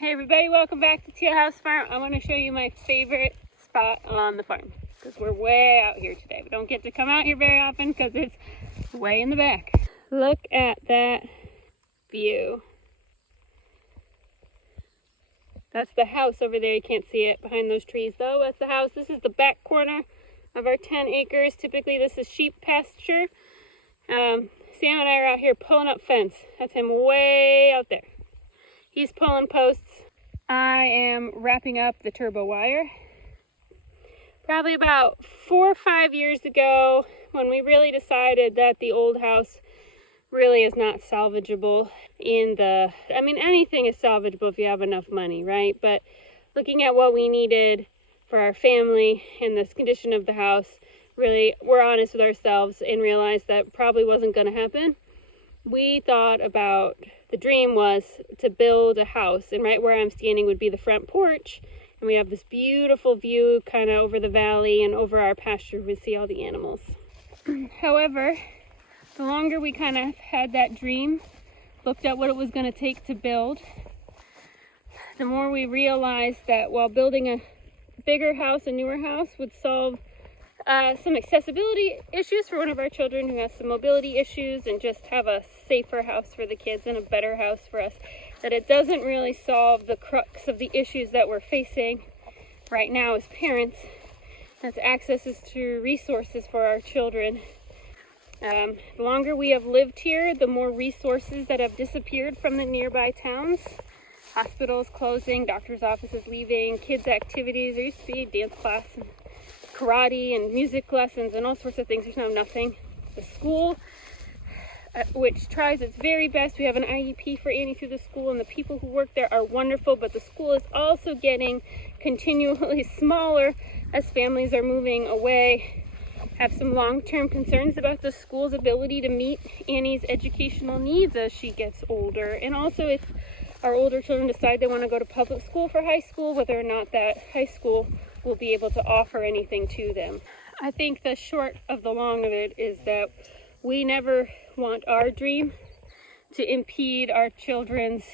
Hey everybody, welcome back to Teal House Farm. I want to show you my favorite spot on the farm because we're way out here today. We don't get to come out here very often because it's way in the back. Look at that view. That's the house over there. You can't see it behind those trees though. That's the house. This is the back corner of our 10 acres. Typically this is sheep pasture. Sam and I are out here pulling up fence. That's him way out there. He's pulling posts. I am wrapping up the turbo wire. Probably about 4 or 5 years ago, when we really decided that the old house really is not salvageable anything is salvageable if you have enough money, right? But looking at what we needed for our family and the condition of the house, really, we're honest with ourselves and realized that probably wasn't going to happen. We thought about, the dream was to build a house, and right where I'm standing would be the front porch, and we have this beautiful view kind of over the valley and over our pasture. We see all the animals. However, the longer we kind of had that dream, looked at what it was going to take to build, the more we realized that while building a bigger house, a newer house, would solve some accessibility issues for one of our children who has some mobility issues, and just have a safer house for the kids and a better house for us, that it doesn't really solve the crux of the issues that we're facing right now as parents. That's access to resources for our children. The longer we have lived here, the more resources that have disappeared from the nearby towns. Hospitals closing, doctor's offices leaving, kids' activities. There used to be dance class and karate and music lessons and all sorts of things. There's now nothing. The school, which tries its very best. We have an IEP for Annie through the school, and the people who work there are wonderful, but the school is also getting continually smaller as families are moving away. Have some long-term concerns about the school's ability to meet Annie's educational needs as she gets older, and also if our older children decide they want to go to public school for high school, whether or not that high school will be able to offer anything to them. I think the short of the long of it is that we never want our dream to impede our children's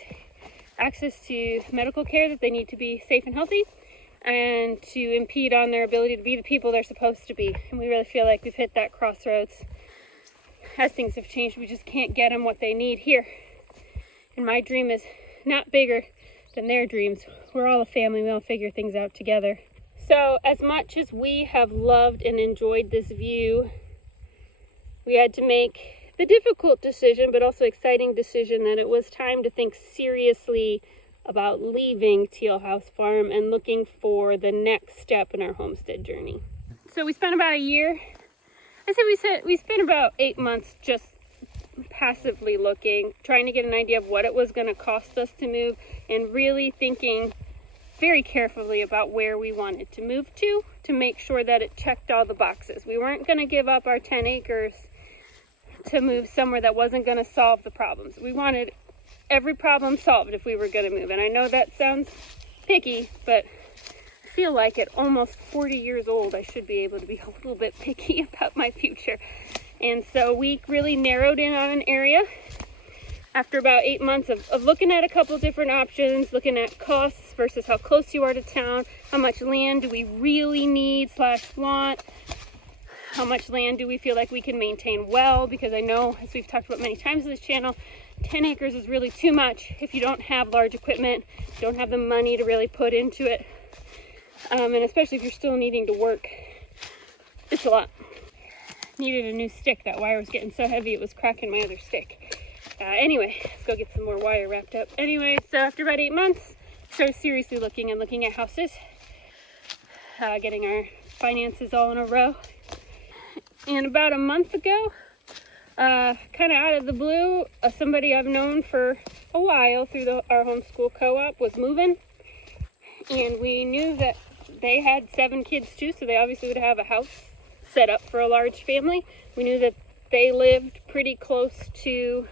access to medical care that they need to be safe and healthy, and to impede on their ability to be the people they're supposed to be. And we really feel like we've hit that crossroads. As things have changed, we just can't get them what they need here. And my dream is not bigger than their dreams. We're all a family. We all figure things out together. So as much as we have loved and enjoyed this view, we had to make the difficult decision, but also exciting decision, that it was time to think seriously about leaving Teal House Farm and looking for the next step in our homestead journey. So we spent about a year. We spent about 8 months just passively looking, trying to get an idea of what it was going to cost us to move, and really thinking very carefully about where we wanted to move to make sure that it checked all the boxes. We weren't going to give up our 10 acres to move somewhere that wasn't going to solve the problems. We wanted every problem solved if we were going to move. And I know that sounds picky, but I feel like at almost 40 years old, I should be able to be a little bit picky about my future. And so we really narrowed in on an area after about 8 months of looking at a couple different options, looking at costs versus how close you are to town, how much land do we really need / want, how much land do we feel like we can maintain well, because I know, as we've talked about many times on this channel, 10 acres is really too much if you don't have large equipment, don't have the money to really put into it, and especially if you're still needing to work, it's a lot. Needed a new stick. That wire was getting so heavy it was cracking my other stick. Anyway, let's go get some more wire wrapped up. Anyway, so after about 8 months, started seriously looking at houses, getting our finances all in a row. And about a month ago, kind of out of the blue, somebody I've known for a while through our homeschool co-op was moving, and we knew that they had 7 kids too, so they obviously would have a house set up for a large family. We knew that they lived pretty close to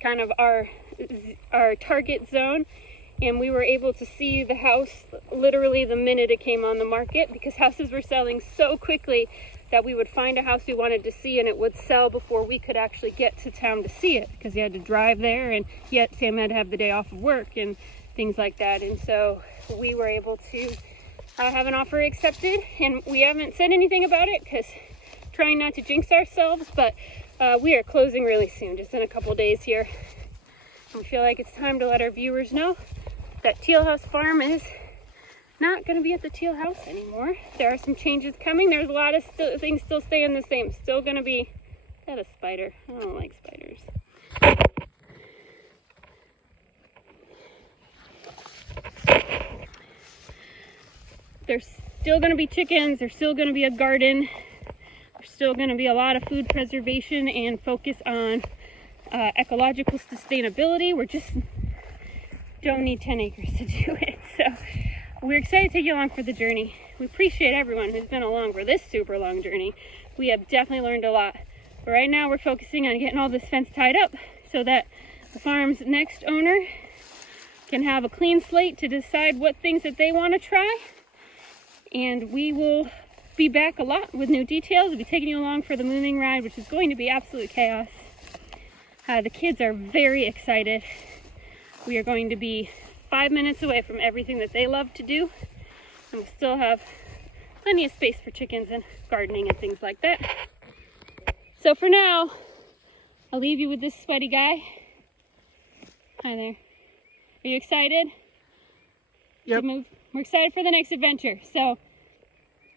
kind of our target zone, and we were able to see the house literally the minute it came on the market, because houses were selling so quickly that we would find a house we wanted to see and it would sell before we could actually get to town to see it, because you had to drive there, and yet Sam had to have the day off of work, and things like that. And so we were able to have an offer accepted, and we haven't said anything about it because trying not to jinx ourselves, but we are closing really soon, just in a couple days here. And we feel like it's time to let our viewers know that Teal House Farm is not going to be at the Teal House anymore. There are some changes coming. There's a lot of things still staying the same. Still going to be... Is that a spider? I don't like spiders. There's still going to be chickens. There's still going to be a garden. There's still going to be a lot of food preservation and focus on ecological sustainability. We're just don't need 10 acres to do it. So we're excited to take you along for the journey. We appreciate everyone who's been along for this super long journey. We have definitely learned a lot. But right now we're focusing on getting all this fence tied up so that the farm's next owner can have a clean slate to decide what things that they want to try. And we will be back a lot with new details. We'll be taking you along for the moving ride, which is going to be absolute chaos. The kids are very excited. We are going to be 5 minutes away from everything that they love to do. And we still have plenty of space for chickens and gardening and things like that. So for now, I'll leave you with this sweaty guy. Hi there. Are you excited? Yep. To move? We're excited for the next adventure. So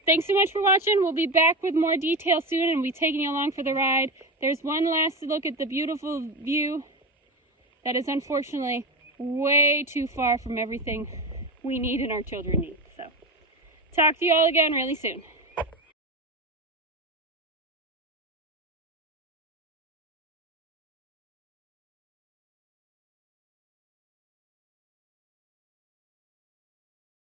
thanks so much for watching. We'll be back with more details soon, and we'll be taking you along for the ride. There's one last look at the beautiful view that is unfortunately way too far from everything we need and our children need. So talk to you all again really soon.